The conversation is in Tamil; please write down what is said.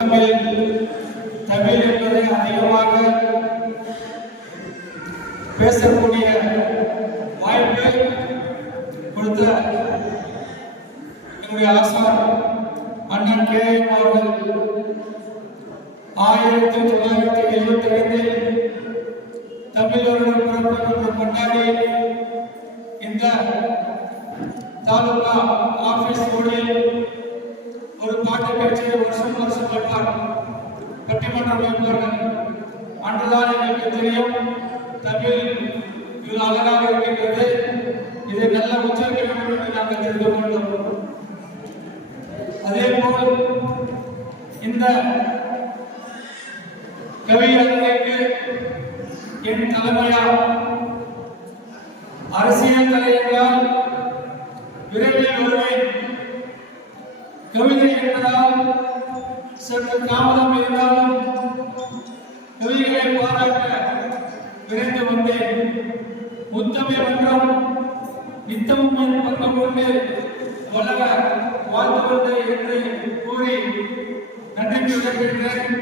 தமிழ் தமிழ் என்பதை அதிகமாக பேசக்கூடிய வாய்ப்பை கொடுத்த என்னுடைய ஆசான் அண்ணன் கே அவர்கள் ஆயிரத்தி தொள்ளாயிரத்தி எழுபத்தி ஐந்தில் தமிழ் வருடம் பிறப்பு கொண்டாடி இந்த தாலுகா ஆபீஸ் கூட ஒரு வருஷம் வருஷம் வைப்பார் கட்டிமன்ற வைப்பார்கள் அன்றுதான் எங்களுக்கு தெரியும் தமிழ் இது அழகாக இருக்கின்றது. இதை நல்ல உச்சரிக்க வேண்டும் என்று நாங்கள் தெரிந்து கொண்டோம். அதே போல் இந்த கவியரங்கிற்கு என் தலைமையா அரசியல் தலைவர்களால் விரைவில் வருவேன். கவிதை என்றால் சற்று தாமதம் இருந்தாலும் கவிதைகளை பாராட்ட விரைந்து வந்தேன். முத்தமிழ் மன்றம் நித்தமும் என் பக்கம் கொண்டு வளர வாழ்ந்து வந்த என்று கூறி நன்றி விடைபெறுகிறேன்